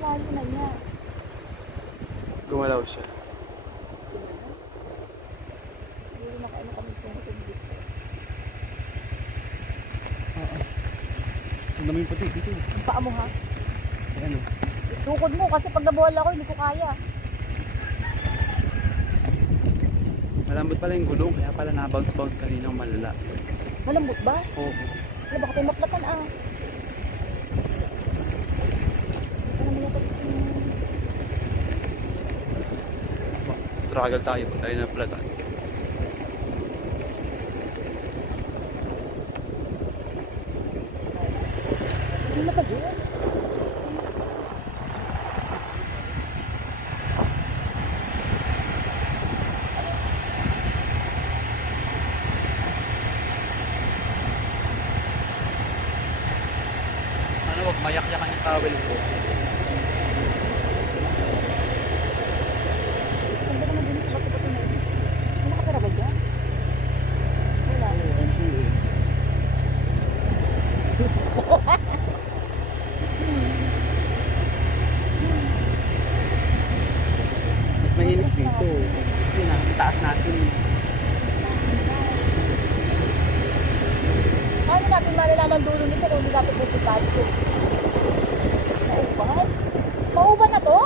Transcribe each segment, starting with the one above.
Lalo na niya. Gumalaw siya. Hindi na kaino kami sa dito. Sundan mo yung puti dito. Ang paa mo ha? Ayan o. Tukod mo kasi pag nabuhal ako hindi ko kaya. Malambot pala yung gulong, kaya pala na-bounce-bounce kanina ng malala. Malambot ba? Oo. Ano baka tayo maplatan ah. Struggle tayo pag tayo naplatan. Hindi na tayo. Ano, wag mayak-yakan yung towel ko. Ganda naman din sa bato-bato na yun. May nakatira ba dyan? Wala. Mas mainit dito. Kasi na, taas natin. Paano natin malalaman dulo nito kung hindi natin pupunta dito? Mauban? Mauban na to?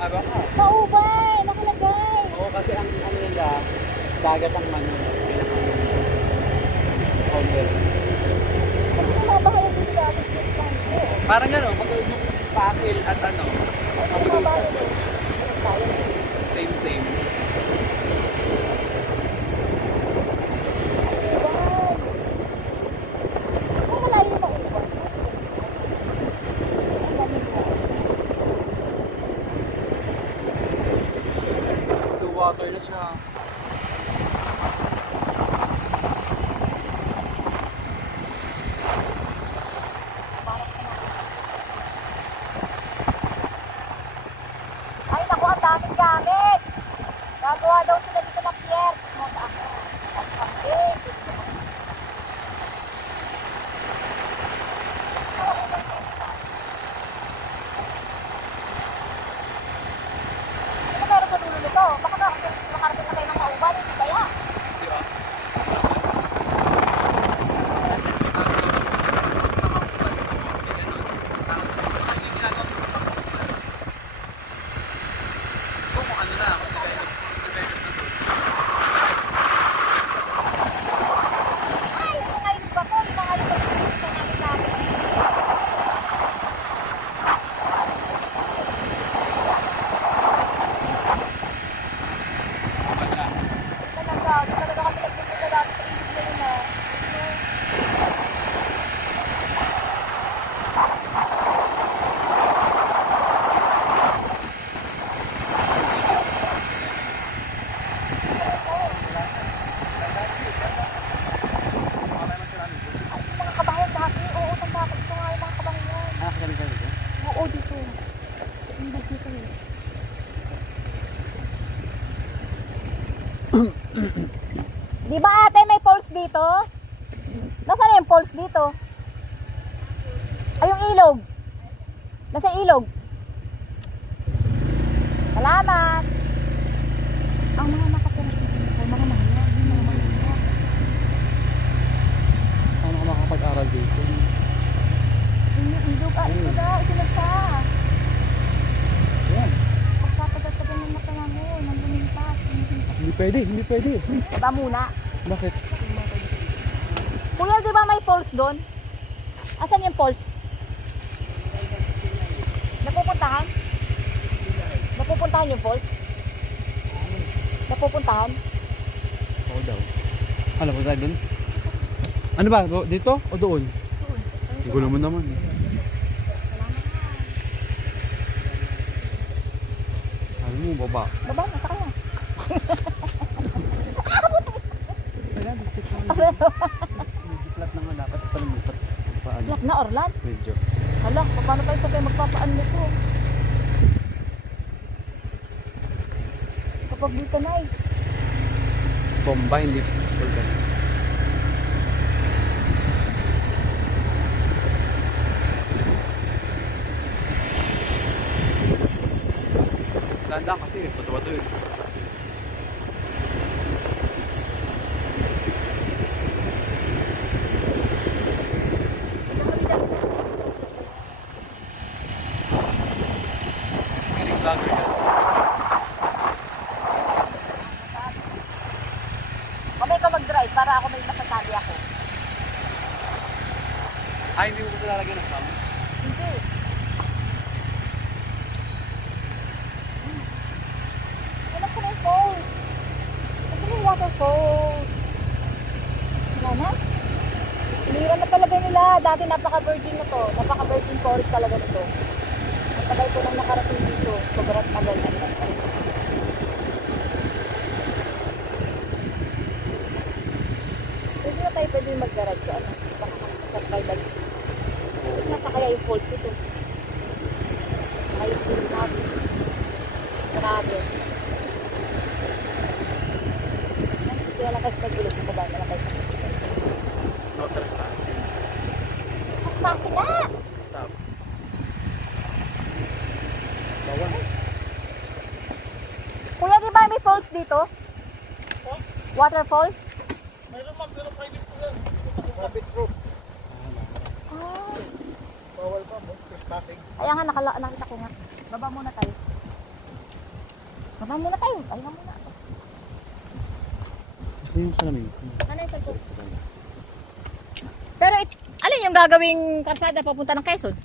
Ah, baka. Mauban! Nakalagay! Oo, kasi ang ano nila, dagat ang counter. Kasi nabahay dito dapat pupunta. Parang gano'n, pagkawin yung pakil at ano, Ano nabahay dito? Tayo. same. Mauban! Kung malayo yung mauban. Ang dami mo. The water na siya. Ay, naku, ang daming gamit. Gagawa daw sila dito ng pier. Mga ako. Ang kambing. Ano meron sa dulo nito? Baka makarating na kayo ng mauban. Hindi kaya? Di ba? Ay, ano nga yung bako? Yung mga lupa sa namin namin. Talaga kami nagpunta dati sa ilog na yun ah. Mga kabahayan dati. Oo, tanda ko. Ito nga yung mga kabahayan. Oo, dito. Hindi dito eh. Di ba ate may falls dito? Nasaan na yung falls dito? Ay, yung ilog. Nasa ilog. Salamat. Ang mga nakatira dito ay mga mahal. Yung mga mahal. Paano ka makapag-aral dito? Yung ilog. Ah, ito na. Ito pa. Yan. Pagkatagal-tagal ng matangangon. Nang lumintas. Hindi pwede. Diba muna? Bakit? Kuya, di ba may falls doon? Asan yung falls? Napupuntahan? Napupuntahan yung falls? Napupuntahan? Oo daw. Ano ba tayo dun? Ano ba? Dito o doon? Gulo mo naman. Ano mo, baba? Baba, nasa kanya. Medyo flat na nga dapat. Ito naman paano? Flat na, Orlan? Medyo. Hala, paano tayo sa kayo magpapaan nito? Kapag vulcanize. Bomba, hindi vulcan. Dahan-dahan kasi, bato-bato yun. Piling vlogger yan. Kamay ka mag-drive para ako may masasali ako. Ay, hindi mo ko lalagyan ng sounds. Hindi. Wala sa may falls. Kasi may waterfalls. Wala na? Iniran na talaga nila. Dati napaka-virgin na to. Napaka-virgin forest talaga nito. Ang tagal ko nang nakarating dito. Sobrang tagal na ito. Pwede na tayo pwede mag-garage. Ano? Baka mag-try balik. Nasa kaya yung falls dito. Ayun din natin. Grabe. Kaya lang kayo sa pag-ulit. Ito ba? Kaya lang kayo sa pag-ulit. No trespassing. Mas fast na! Stop. Bawal. Kuya, di ba may falls dito? Waterfalls? Mayroon ma'am, pero private po yan. Rapid proof. Ah. Bawal pa mo, trespassing. Kaya nga, nakita ko nga. Baba muna tayo. Baba muna tayo. Ayaw muna. Kasi yung salamin. Ano yung falls? Pero, alin yung gagawing karsada papunta ng Quezon?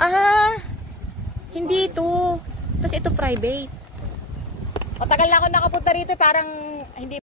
Ah, hindi ito. Tapos ito private. Matagal na ako nakapunta rito, parang hindi